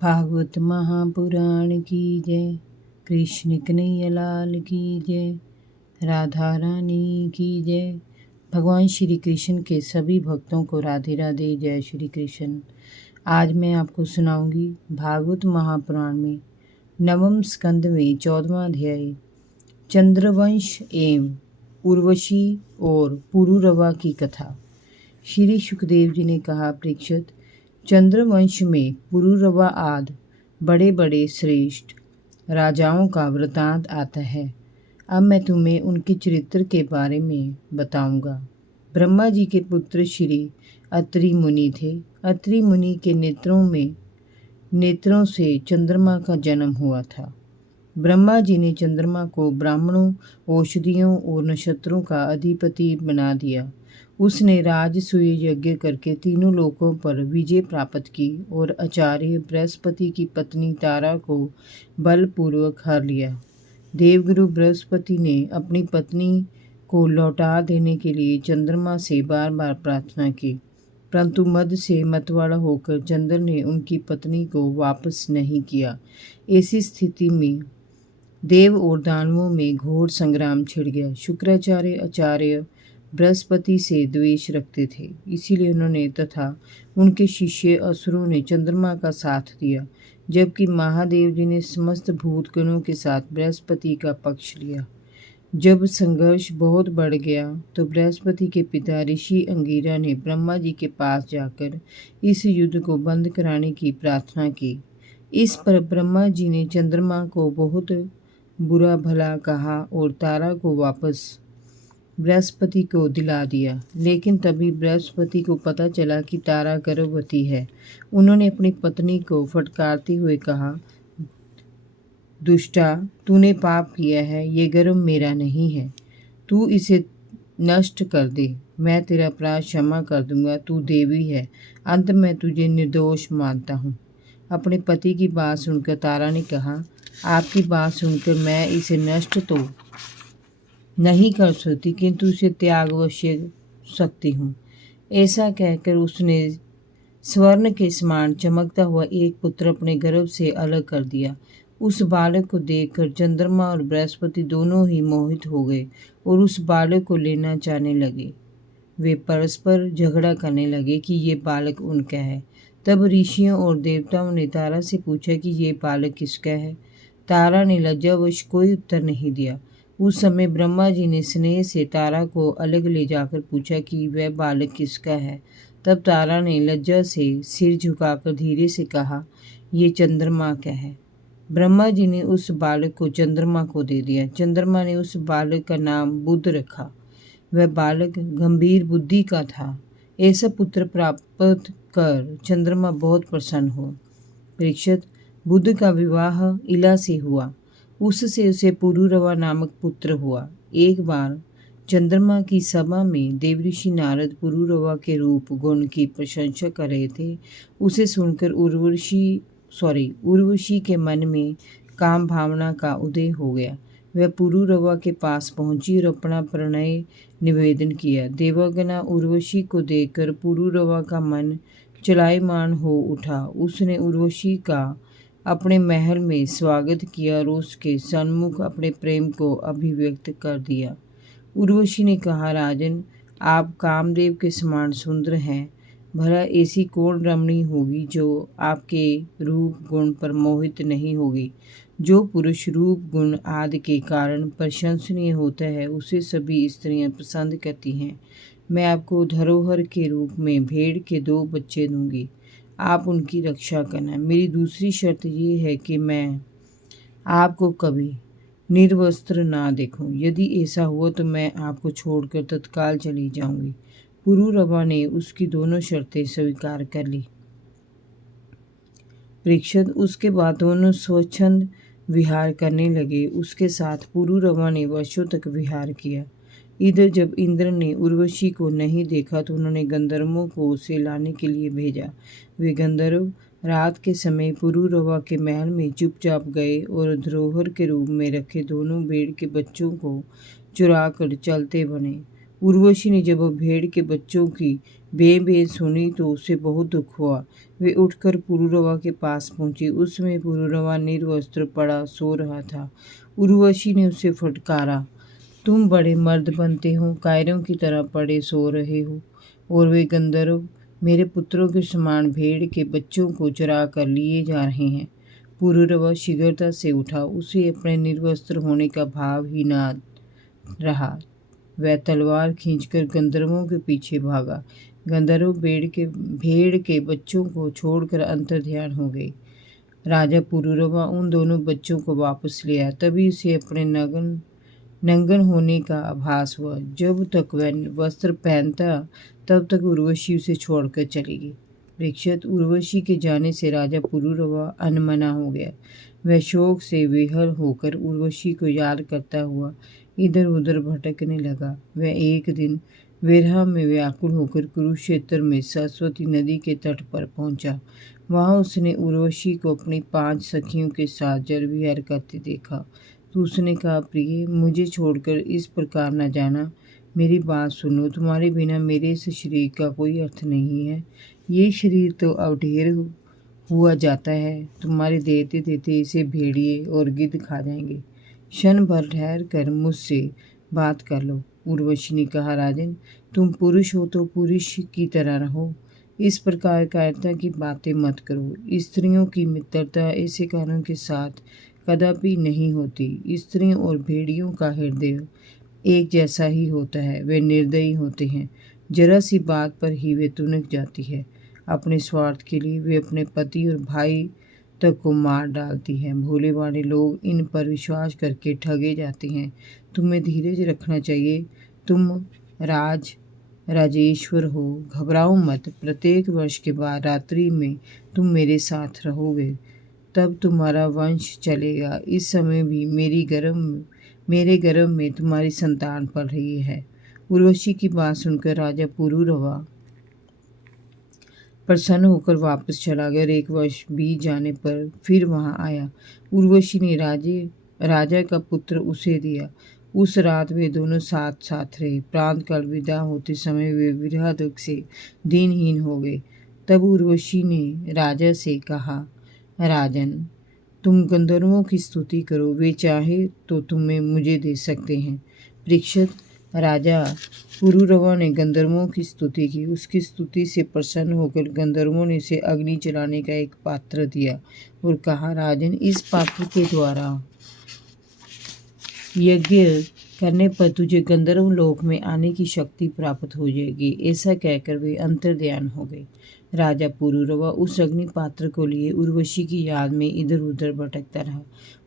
भागवत महापुराण की जय। कृष्ण कन्हैया लाल की जय। राधा रानी की जय। भगवान श्री कृष्ण के सभी भक्तों को राधे राधे, जय श्री कृष्ण। आज मैं आपको सुनाऊंगी भागवत महापुराण में नवम स्कंद में 14वां अध्याय चंद्रवंश एवं उर्वशी और पुरुरवा की कथा। श्री सुखदेव जी ने कहा, परीक्षित, चंद्रवंश में पुरुरवा आदि बड़े बड़े श्रेष्ठ राजाओं का वृतांत आता है। अब मैं तुम्हें उनके चरित्र के बारे में बताऊंगा। ब्रह्मा जी के पुत्र श्री अत्रि मुनि थे। अत्रि मुनि के नेत्रों से चंद्रमा का जन्म हुआ था। ब्रह्मा जी ने चंद्रमा को ब्राह्मणों, औषधियों और नक्षत्रों का अधिपति बना दिया। उसने राजसूय यज्ञ करके तीनों लोकों पर विजय प्राप्त की और आचार्य बृहस्पति की पत्नी तारा को बलपूर्वक हर लिया। देवगुरु बृहस्पति ने अपनी पत्नी को लौटा देने के लिए चंद्रमा से बार बार प्रार्थना की, परंतु मद से मतवाला होकर चंद्र ने उनकी पत्नी को वापस नहीं किया। ऐसी स्थिति में देव और दानवों में घोर संग्राम छिड़ गया। शुक्राचार्य आचार्य बृहस्पति से द्वेष रखते थे, इसीलिए उन्होंने तथा उनके शिष्य असुरों ने चंद्रमा का साथ दिया, जबकि महादेव जी ने समस्त भूतगणों के साथ बृहस्पति का पक्ष लिया। जब संघर्ष बहुत बढ़ गया तो बृहस्पति के पिता ऋषि अंगिरा ने ब्रह्मा जी के पास जाकर इस युद्ध को बंद कराने की प्रार्थना की। इस पर ब्रह्मा जी ने चंद्रमा को बहुत बुरा भला कहा और तारा को वापस बृहस्पति को दिला दिया। लेकिन तभी बृहस्पति को पता चला कि तारा गर्भवती है। उन्होंने अपनी पत्नी को फटकारते हुए कहा, दुष्टा, तूने पाप किया है, ये गर्भ मेरा नहीं है, तू इसे नष्ट कर दे, मैं तेरा अपराध क्षमा कर दूंगा, तू देवी है, अंत में तुझे निर्दोष मानता हूँ। अपने पति की बात सुनकर तारा ने कहा, आपकी बात सुनकर मैं इसे नष्ट तो नहीं कर सकती, किंतु इसे त्याग अवश्य सकती हूँ। ऐसा कहकर उसने स्वर्ण के समान चमकता हुआ एक पुत्र अपने गर्भ से अलग कर दिया। उस बालक को देखकर चंद्रमा और बृहस्पति दोनों ही मोहित हो गए और उस बालक को लेना चाहने लगे। वे परस्पर झगड़ा करने लगे कि ये बालक उनका है। तब ऋषियों और देवताओं ने तारा से पूछा कि ये बालक किसका है। तारा ने लज्जावश कोई उत्तर नहीं दिया। उस समय ब्रह्मा जी ने स्नेह से तारा को अलग ले जाकर पूछा कि वह बालक किसका है। तब तारा ने लज्जा से सिर झुकाकर धीरे से कहा, ये चंद्रमा का है। ब्रह्मा जी ने उस बालक को चंद्रमा को दे दिया। चंद्रमा ने उस बालक का नाम बुध रखा। वह बालक गंभीर बुद्धि का था। ऐसा पुत्र प्राप्त कर चंद्रमा बहुत प्रसन्न हुआ। परीक्षित, बुध का विवाह इला से हुआ। उससे उसे पुरुरवा नामक पुत्र हुआ। एक बार चंद्रमा की सभा में देवऋषि नारद पुरुरवा के रूप गुण की प्रशंसा कर रहे थे। उसे सुनकर उर्वशी के मन में काम भावना का उदय हो गया। वह पुरुरवा के पास पहुंची और अपना प्रणय निवेदन किया। देवगना उर्वशी को देखकर पुरुरवा का मन चलायमान हो उठा। उसने उर्वशी का अपने महल में स्वागत किया और उसके सन्मुख अपने प्रेम को अभिव्यक्त कर दिया। उर्वशी ने कहा, राजन, आप कामदेव के समान सुंदर हैं। भला ऐसी कौन रमणी होगी जो आपके रूप गुण पर मोहित नहीं होगी। जो पुरुष रूप गुण आदि के कारण प्रशंसनीय होता है, उसे सभी स्त्रियां पसंद करती हैं। मैं आपको धरोहर के रूप में भेड़ के 2 बच्चे दूंगी, आप उनकी रक्षा करना। मेरी दूसरी शर्त ये है कि मैं आपको कभी निर्वस्त्र ना देखूं। यदि ऐसा हुआ तो मैं आपको छोड़कर तत्काल चली जाऊंगी। पुरुरवा ने उसकी दोनों शर्तें स्वीकार कर ली। परीक्षित, उसके बाद दोनों स्वच्छंद विहार करने लगे। उसके साथ पुरुरवा ने वर्षों तक विहार किया। इधर जब इंद्र ने उर्वशी को नहीं देखा तो उन्होंने गंधर्वों को उसे लाने के लिए भेजा। वे गंधर्व रात के समय पुरुरवा के महल में चुपचाप गए और धरोहर के रूप में रखे दोनों भेड़ के बच्चों को चुरा कर चलते बने। उर्वशी ने जब भेड़ के बच्चों की बे बे सुनी तो उसे बहुत दुख हुआ। वे उठकर पुरुरवा के पास पहुंची। उस समय पुरुरवा निर्वस्त्र पड़ा सो रहा था। उर्वशी ने उसे फटकारा, तुम बड़े मर्द बनते हो, कायरों की तरह पड़े सो रहे हो, और वे गंधर्व मेरे पुत्रों के समान भेड़ के बच्चों को चुरा कर लिए जा रहे हैं। पुरुरवा शीघ्रता से उठा, उसे अपने निर्वस्त्र होने का भाव ही ना रहा। वह तलवार खींचकर गंधर्वों के पीछे भागा। गंधर्व भेड़ के बच्चों को छोड़कर अंतर्ध्यान हो गए। राजा पुरुरवा उन दोनों बच्चों को वापस ले आया। तभी उसे अपने नंगन होने का आभास हुआ। जब तक वह वस्त्र पहनता तब तक उर्वशी उसे छोड़कर चली गई। परीक्षित, उर्वशी के जाने से राजा पुरुरवा अनमना हो गया। वह शोक से विह्वल होकर उर्वशी को याद करता हुआ इधर उधर भटकने लगा। वह एक दिन विरह में व्याकुल होकर कुरुक्षेत्र में सरस्वती नदी के तट पर पहुंचा। वहां उसने उर्वशी को अपनी 5 सखियों के साथ जल विहार करते देखा। तो उसने कहा, प्रिय, मुझे छोड़कर इस प्रकार न जाना। मेरी बात सुनो, तुम्हारे बिना मेरे इस शरीर का कोई अर्थ नहीं है। ये शरीर तो अब ढेर हुआ जाता है। तुम्हारे देते देते इसे भेड़िए और गिद्ध खा जाएंगे। क्षण भर ठहर कर मुझसे बात कर लो। उर्वशी ने कहा, राजन, तुम पुरुष हो तो पुरुष की तरह रहो। इस प्रकार कायरता की बातें मत करो। स्त्रियों की मित्रता ऐसे कारणों के साथ कदापि नहीं होती। स्त्रियों और भेड़ियों का हृदय एक जैसा ही होता है। वे निर्दयी होते हैं। जरा सी बात पर ही वे तुनक जाती है। अपने स्वार्थ के लिए वे अपने पति और भाई तक को मार डालती हैं। भोले भाले लोग इन पर विश्वास करके ठगे जाते हैं। तुम्हें धीरज रखना चाहिए। तुम राजेश्वर हो, घबराओ मत। प्रत्येक वर्ष के बाद रात्रि में तुम मेरे साथ रहोगे, तब तुम्हारा वंश चलेगा। इस समय भी मेरे गर्भ में तुम्हारी संतान पल रही है। उर्वशी की बात सुनकर राजा पुरुरवा प्रसन्न होकर वापस चला गया। 1 वर्ष बीत जाने पर फिर वहां आया। उर्वशी ने राजा का पुत्र उसे दिया। उस रात वे दोनों साथ साथ रहे। प्रातःकाल विदा होते समय वे विरह दुख से दीनहीन हो गए। तब उर्वशी ने राजा से कहा, राजन, तुम गंधर्वों की स्तुति करो, वे चाहे तो तुम्हें मुझे दे सकते हैं। परीक्षित, राजा पुरुरवा ने गंधर्वों की स्तुति की। उसकी स्तुति से प्रसन्न होकर गंधर्वों ने उसे अग्नि जलाने का एक पात्र दिया और कहा, राजन, इस पात्र के द्वारा यज्ञ करने पर तुझे गंधर्व लोक में आने की शक्ति प्राप्त हो जाएगी। ऐसा कहकर वे अंतर्ध्यान हो गए। राजा पुरुरवा उस अग्नि पात्र को लिए उर्वशी की याद में इधर उधर भटकता रहा।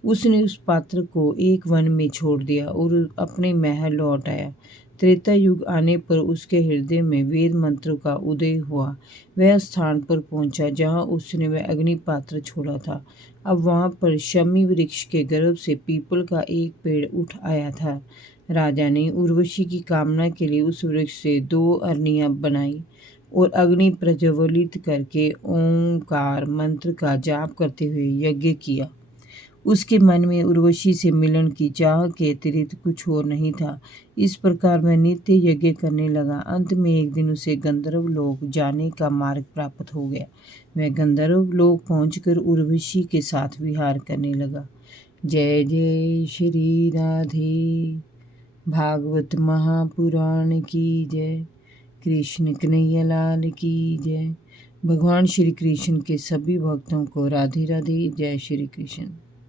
उसने उस पात्र को एक वन में छोड़ दिया और अपने महल लौट आया। त्रेता युग आने पर उसके हृदय में वेद मंत्र का उदय हुआ। वह स्थान पर पहुंचा जहां उसने वह अग्नि पात्र छोड़ा था। अब वहां पर शमी वृक्ष के गर्भ से पीपल का एक पेड़ उठ आया था। राजा ने उर्वशी की कामना के लिए उस वृक्ष से 2 अरनियां बनाई और अग्नि प्रज्वलित करके ओंकार मंत्र का जाप करते हुए यज्ञ किया। उसके मन में उर्वशी से मिलन की चाह के अतिरिक्त कुछ और नहीं था। इस प्रकार वह नित्य यज्ञ करने लगा। अंत में एक दिन उसे गंधर्व लोक जाने का मार्ग प्राप्त हो गया। वह गंधर्व लोक पहुंचकर उर्वशी के साथ विहार करने लगा। जय जय श्री राधे। भागवत महापुराण की जय। कृष्ण कन्हैया लाल की जय। भगवान श्री कृष्ण के सभी भक्तों को राधे राधे। जय श्री कृष्ण।